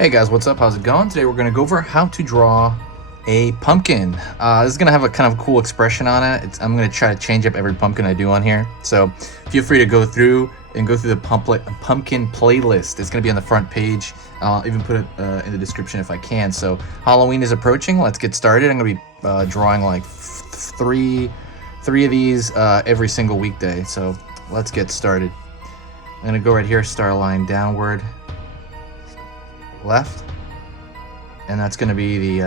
Hey guys, what's up? How's it going? Today we're going to go over how to draw a pumpkin. This is going to have a kind of cool expression on it. I'm going to try to change up every pumpkin I do on here. So feel free to go through the pumpkin playlist. It's going to be on the front page. I'll even put it in the description if I can. So Halloween is approaching. Let's get started. I'm going to be drawing like three of these every single weekday. So let's get started. I'm going to go right here, star line downward, left, and that's going to be the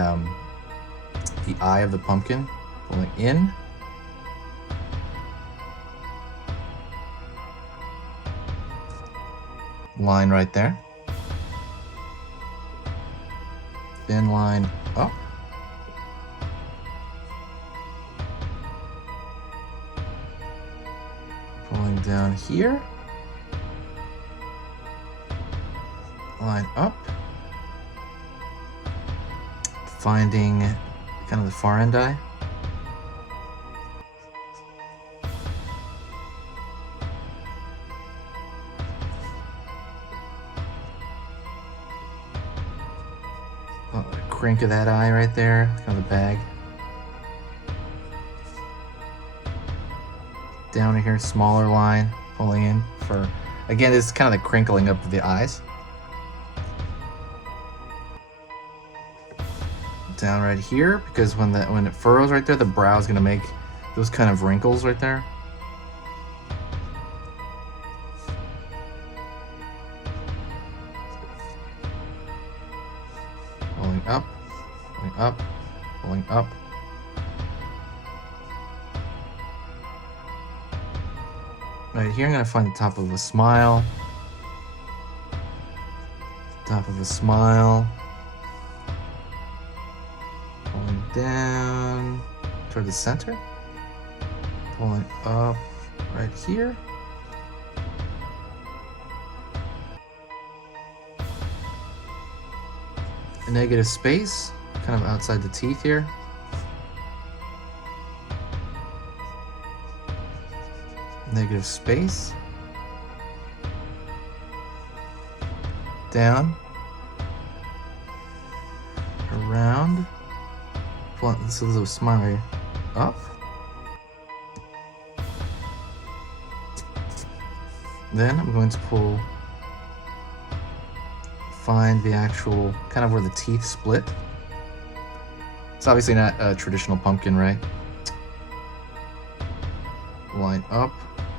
eye of the pumpkin, pulling in, line right there, then line up, pulling down here, line up, finding kind of the far end eye, crink of that eye right there, kind of the bag. Down here, smaller line, pulling in for, again, this is kind of the crinkling up of the eyes. Down right here, because when it furrows right there, the brow is going to make those kind of wrinkles right there. Pulling up, pulling up, pulling up. Right here, I'm going to find the top of a smile. Top of a smile. Pulling down toward the center. Pulling up right here. A negative space, kind of outside the teeth here. Negative space. Down. Around. So there's a smile here. Up. Then I'm going to find the actual, kind of where the teeth split. It's obviously not a traditional pumpkin, right? Line up,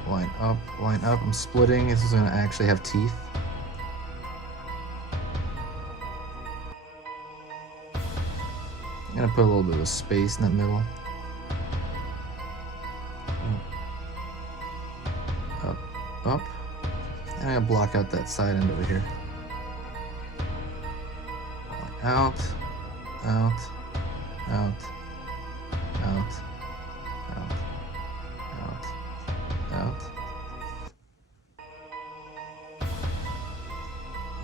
line up, line up. I'm splitting. This is going to actually have teeth. I'm going to put a little bit of space in that middle. Up, up. And I'm going to block out that side end over here. Out, out, out, out, out, out, out.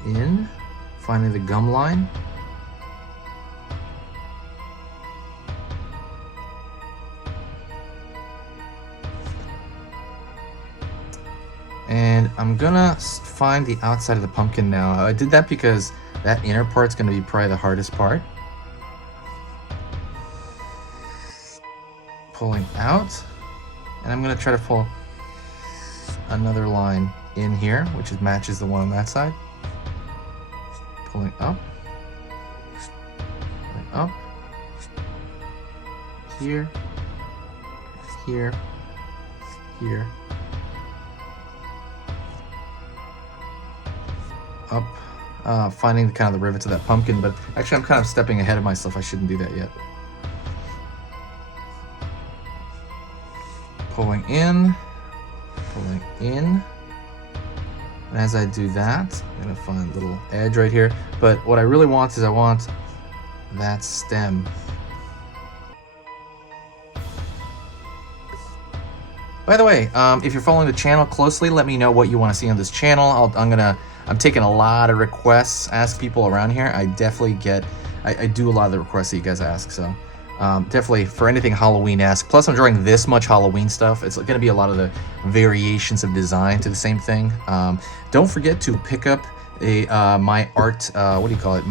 In, finding the gum line. And I'm gonna find the outside of the pumpkin now. I did that because that inner part's gonna be probably the hardest part. Pulling out, and I'm gonna try to pull another line in here, which matches the one on that side. Pulling up, here, here, here. Up, finding kind of the rivets of that pumpkin, but actually I'm kind of stepping ahead of myself. I shouldn't do that yet. Pulling in, and as I do that, I'm gonna find a little edge right here. But what I really want is I want that stem. By the way, if you're following the channel closely, let me know what you want to see on this channel. I'm taking a lot of requests, ask people around here. I definitely I do a lot of the requests that you guys ask, so definitely for anything Halloween-esque. Plus I'm drawing this much Halloween stuff. It's gonna be a lot of the variations of design to the same thing. Don't forget to pick up my art, what do you call it?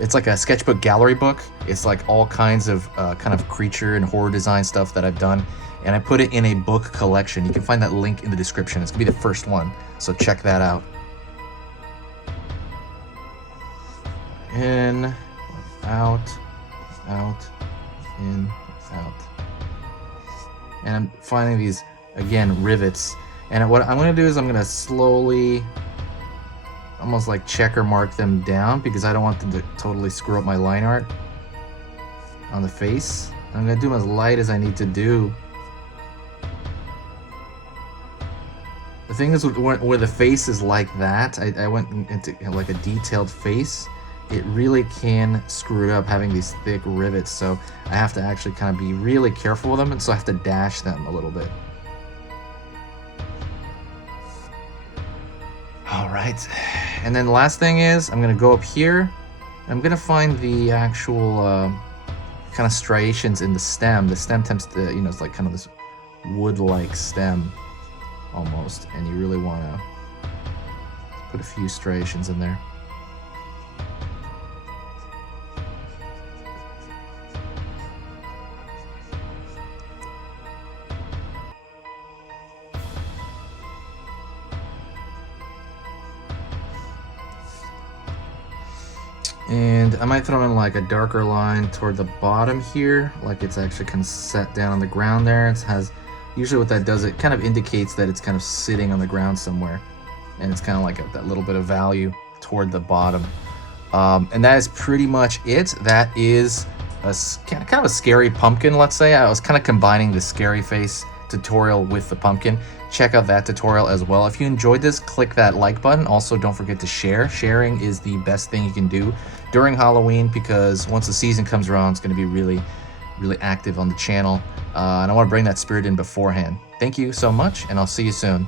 It's like a sketchbook gallery book. It's like all kinds of kind of creature and horror design stuff that I've done, and I put it in a book collection. You can find that link in the description. It's gonna be the first one, so check that out. In, out, in, out. And I'm finding these, again, rivets. And what I'm gonna do is I'm gonna slowly, almost like checker mark them down, because I don't want them to totally screw up my line art on the face. I'm gonna do them as light as I need to do. The thing is, where the face is like that, I went into like a detailed face. It really can screw it up having these thick rivets, so I have to actually kind of be really careful with them, and so I have to dash them a little bit. All right, and then the last thing is I'm gonna go up here. I'm gonna find the actual kind of striations in the stem. The stem tends to, you know, it's like kind of this wood-like stem almost, and you really want to put a few striations in there. And I might throw in like a darker line toward the bottom here, like it's actually kind of set down on the ground there. It has, usually what that does, it kind of indicates that it's kind of sitting on the ground somewhere, and it's kind of like that little bit of value toward the bottom. And that is pretty much it. That is a kind of a scary pumpkin, let's say. I was kind of combining the scary face tutorial with the pumpkin. Check out that tutorial as well. If you enjoyed this, click that like button. Also, don't forget to share. Sharing is the best thing you can do during Halloween, because once the season comes around, it's going to be really active on the channel. And I want to bring that spirit in beforehand. Thank you so much, and I'll see you soon.